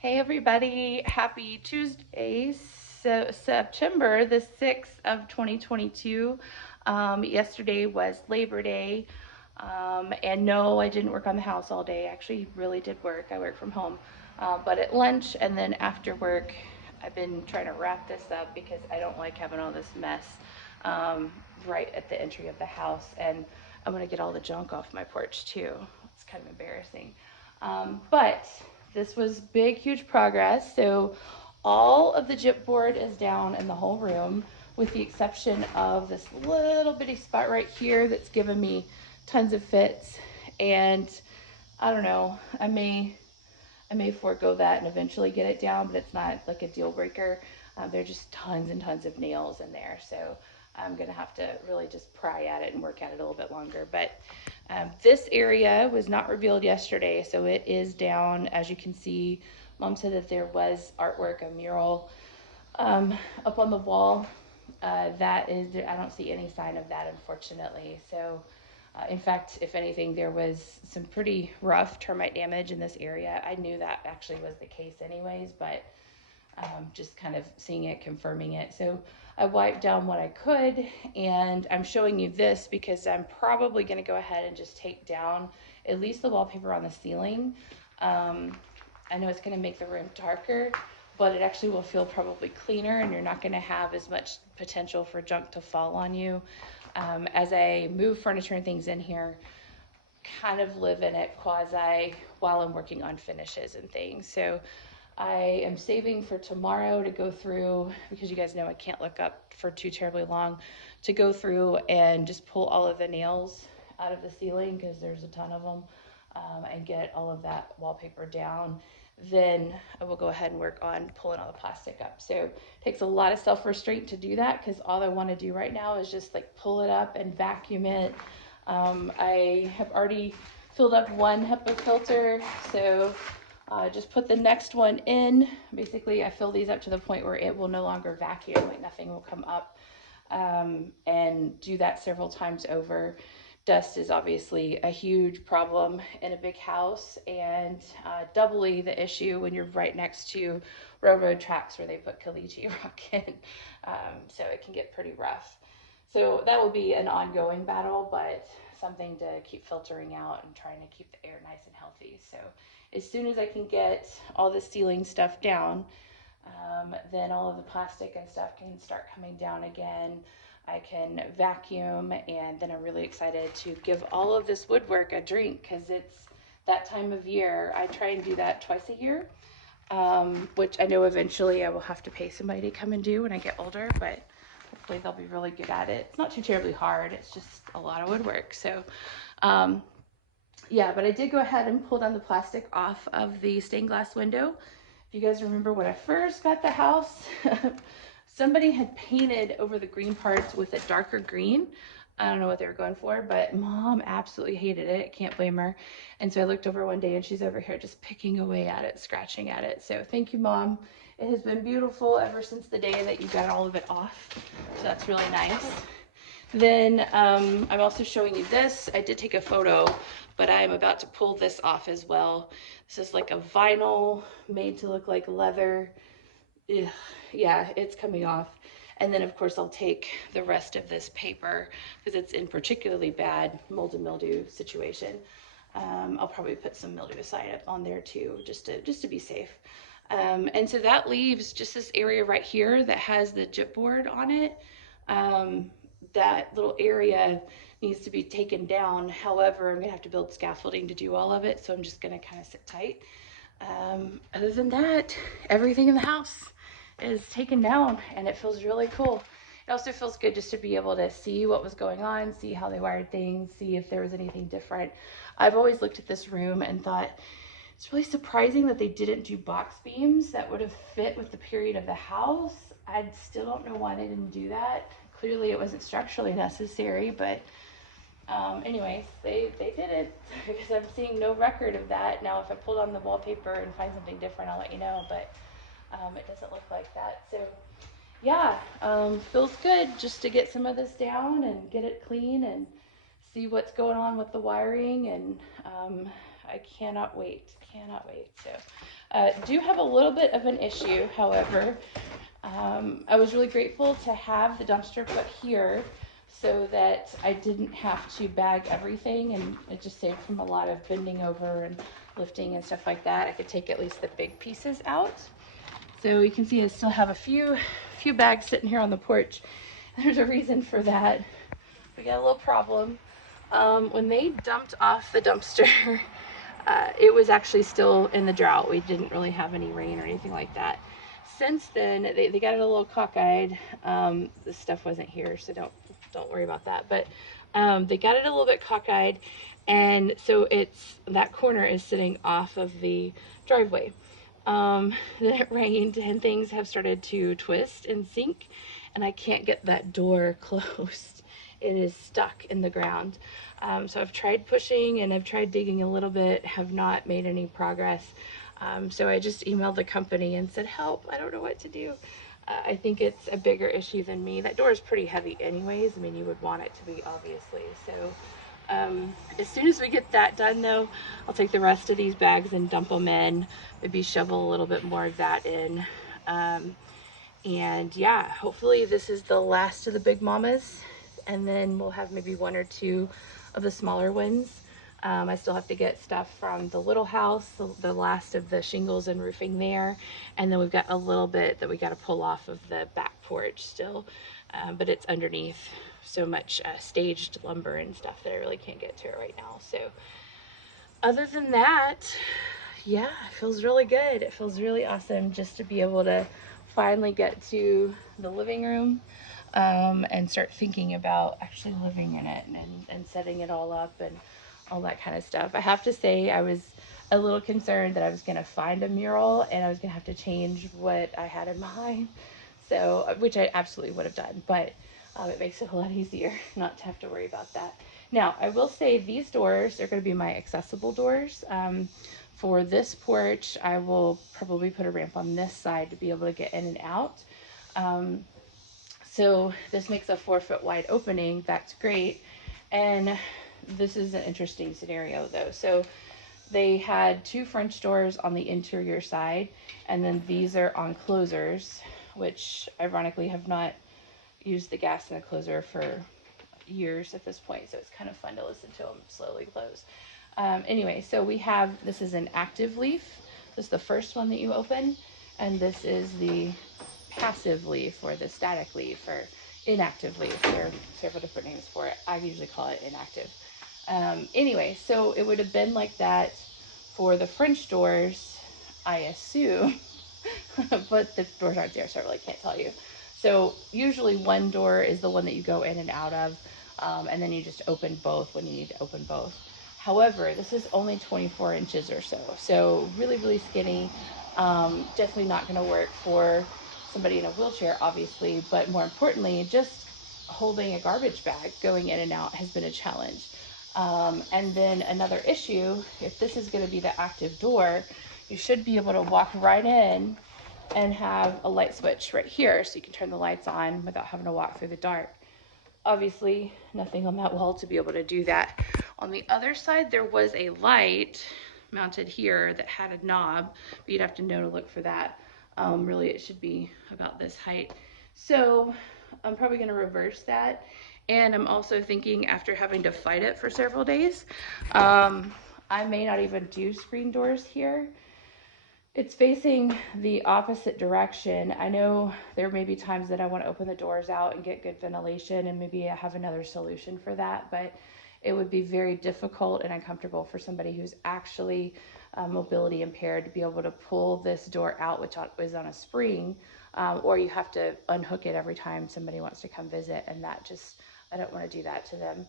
Hey everybody, happy Tuesday, so September the 6th of 2022. Yesterday was Labor Day, and no, I didn't work on the house all day. I actually really did work. I work from home. But at lunch and then after work, I've been trying to wrap this up because I don't like having all this mess um, right at the entry of the house. And I'm going to get all the junk off my porch too. It's kind of embarrassing. But this was big, huge progress. So all of the gypboard is down in the whole room, with the exception of this little bitty spot right here that's given me tons of fits. And I don't know, I may forego that and eventually get it down, but it's not like a deal breaker. There are just tons and tons of nails in there, so I'm gonna have to really just pry at it and work at it a little bit longer. But this area was not revealed yesterday, so it is down. As you can see, Mom said that there was artwork, a mural up on the wall. That is, I don't see any sign of that, unfortunately. So in fact, if anything, there was some pretty rough termite damage in this area. I knew that actually was the case anyways, but just kind of seeing it, confirming it. So I wiped down what I could, and I'm showing you this because I'm probably going to go ahead and just take down at least the wallpaper on the ceiling. I know it's going to make the room darker, but it actually will feel probably cleaner, and you're not going to have as much potential for junk to fall on you. As I move furniture and things in here, kind of live in it quasi while I'm working on finishes and things. So I am saving for tomorrow to go through, because you guys know I can't look up for too terribly long, to go through and just pull all of the nails out of the ceiling, because there's a ton of them, and get all of that wallpaper down. Then I will go ahead and work on pulling all the plastic up. So it takes a lot of self-restraint to do that, because all I want to do right now is just like pull it up and vacuum it. I have already filled up one HEPA filter, so just put the next one in. Basically, I fill these up to the point where it will no longer vacuum, like nothing will come up, and do that several times over. Dust is obviously a huge problem in a big house, and doubly the issue when you're right next to railroad tracks where they put caliche rock in. So it can get pretty rough. So that will be an ongoing battle, but something to keep filtering out and trying to keep the air nice and healthy. So as soon as I can get all the ceiling stuff down, then all of the plastic and stuff can start coming down again. I can vacuum, and then I'm really excited to give all of this woodwork a drink, because it's that time of year. I try and do that twice a year, which I know eventually I will have to pay somebody to come and do when I get older, but hopefully they'll be really good at it. It's not too terribly hard. It's just a lot of woodwork. So, yeah, but I did go ahead and pull down the plastic off of the stained glass window. If you guys remember when I first got the house, somebody had painted over the green parts with a darker green. I don't know what they were going for, but Mom absolutely hated it. Can't blame her. And so I looked over one day and she's over here just picking away at it, scratching at it. So thank you, Mom. It has been beautiful ever since the day that you got all of it off. So that's really nice. Then I'm also showing you this. I did take a photo, but I am about to pull this off as well. This is like a vinyl made to look like leather. Ugh, yeah, it's coming off. And then of course I'll take the rest of this paper, because it's in particularly bad mold and mildew situation. I'll probably put some mildewcide up on there too, just to be safe. And so that leaves just this area right here that has the gypboard on it. That little area needs to be taken down. However, I'm gonna have to build scaffolding to do all of it, so I'm just gonna kind of sit tight. Other than that, everything in the house is taken down, and it feels really cool. It also feels good just to be able to see what was going on, see how they wired things, see if there was anything different. I've always looked at this room and thought, it's really surprising that they didn't do box beams that would have fit with the period of the house. I still don't know why they didn't do that. Clearly it wasn't structurally necessary, but anyways, they did it, because I'm seeing no record of that. Now, if I pulled on the wallpaper and find something different, I'll let you know, but it doesn't look like that. So yeah, feels good just to get some of this down and get it clean and see what's going on with the wiring. And I cannot wait, cannot wait. So do have a little bit of an issue, however. I was really grateful to have the dumpster put here so that I didn't have to bag everything, and it just saved from a lot of bending over and lifting and stuff like that. I could take at least the big pieces out. So you can see I still have a few bags sitting here on the porch. There's a reason for that. We got a little problem. When they dumped off the dumpster, it was actually still in the drought. We didn't really have any rain or anything like that. Since then, they got it a little cockeyed. This stuff wasn't here, so don't worry about that. But they got it a little bit cockeyed, and so that corner is sitting off of the driveway. Then it rained and things have started to twist and sink, and I can't get that door closed. It is stuck in the ground. So I've tried pushing and I've tried digging a little bit, have not made any progress. So I just emailed the company and said, help, I don't know what to do. I think it's a bigger issue than me. That door is pretty heavy anyways. I mean, you would want it to be, obviously. So as soon as we get that done though, I'll take the rest of these bags and dump them in, maybe shovel a little bit more of that in. And yeah, hopefully this is the last of the big mamas, and then we'll have maybe one or two of the smaller ones. I still have to get stuff from the little house, the last of the shingles and roofing there, and then we've got a little bit that we got to pull off of the back porch still, but it's underneath so much staged lumber and stuff that I really can't get to it right now. So other than that, yeah, it feels really good. It feels really awesome just to be able to finally get to the living room and start thinking about actually living in it and setting it all up and all that kind of stuff. I have to say I was a little concerned that I was going to find a mural and I was going to have to change what I had in mind. So, which I absolutely would have done, but it makes it a lot easier not to have to worry about that. Now, I will say these doors are going to be my accessible doors. For this porch, I will probably put a ramp on this side to be able to get in and out. So this makes a 4-foot wide opening. That's great. And this is an interesting scenario though. So they had 2 French doors on the interior side, and then these are on closers, which ironically have not used the gas in the closer for years at this point. So it's kind of fun to listen to them slowly close. Anyway, so we have, this is an active leaf. This is the first one that you open, and this is the passive leaf or the static leaf or inactive leaf. There are several different names for it. I usually call it inactive. Anyway, so it would have been like that for the French doors, I assume, but the doors aren't there, so I really can't tell you. So usually one door is the one that you go in and out of, and then you just open both when you need to open both. However, this is only 24 inches or so, so really, really skinny. Definitely not going to work for somebody in a wheelchair, obviously, but more importantly, just holding a garbage bag going in and out has been a challenge. And then another issue, if this is going to be the active door, you should be able to walk right in and have a light switch right here so you can turn the lights on without having to walk through the dark. Obviously, nothing on that wall to be able to do that. On the other side, there was a light mounted here that had a knob, but you'd have to know to look for that. Really, it should be about this height. So I'm probably going to reverse that. And I'm also thinking, after having to fight it for several days, I may not even do screen doors here. It's facing the opposite direction. I know there may be times that I want to open the doors out and get good ventilation, and maybe I have another solution for that, but it would be very difficult and uncomfortable for somebody who's actually mobility impaired to be able to pull this door out, which is on a spring, or you have to unhook it every time somebody wants to come visit, and that just, I don't want to do that to them.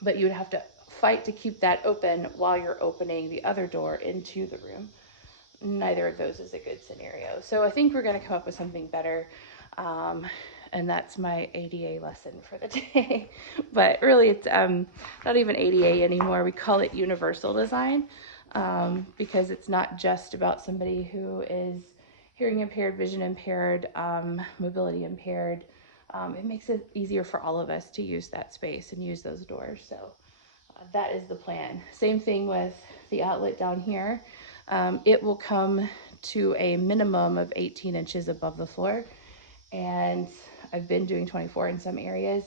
But you would have to fight to keep that open while you're opening the other door into the room. Neither of those is a good scenario. So I think we're going to come up with something better. And that's my ADA lesson for the day. But really, it's not even ADA anymore. We call it universal design, because it's not just about somebody who is hearing impaired, vision impaired, mobility impaired. It makes it easier for all of us to use that space and use those doors. So that is the plan. Same thing with the outlet down here. It will come to a minimum of 18 inches above the floor, and I've been doing 24 in some areas.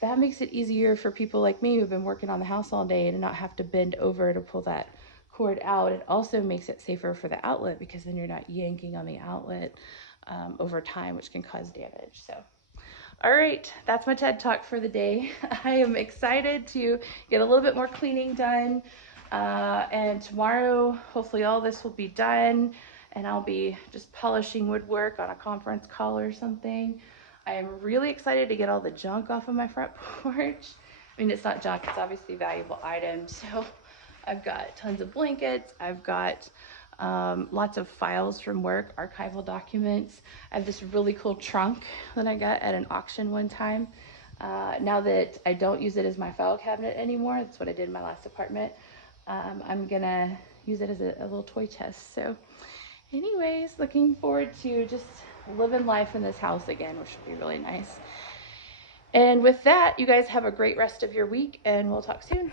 That makes it easier for people like me who've been working on the house all day to not have to bend over to pull that cord out. It also makes it safer for the outlet because then you're not yanking on the outlet over time, which can cause damage. So, all right, that's my TED Talk for the day. I am excited to get a little bit more cleaning done. And tomorrow, hopefully all this will be done and I'll be just polishing woodwork on a conference call or something. I am really excited to get all the junk off of my front porch. I mean, it's not junk, it's obviously valuable items. So I've got tons of blankets. I've got lots of files from work, archival documents. I have this really cool trunk that I got at an auction one time. Now that I don't use it as my file cabinet anymore, that's what I did in my last apartment, I'm gonna use it as a little toy chest. So anyways, looking forward to just living life in this house again, which will be really nice. And with that, you guys have a great rest of your week and we'll talk soon.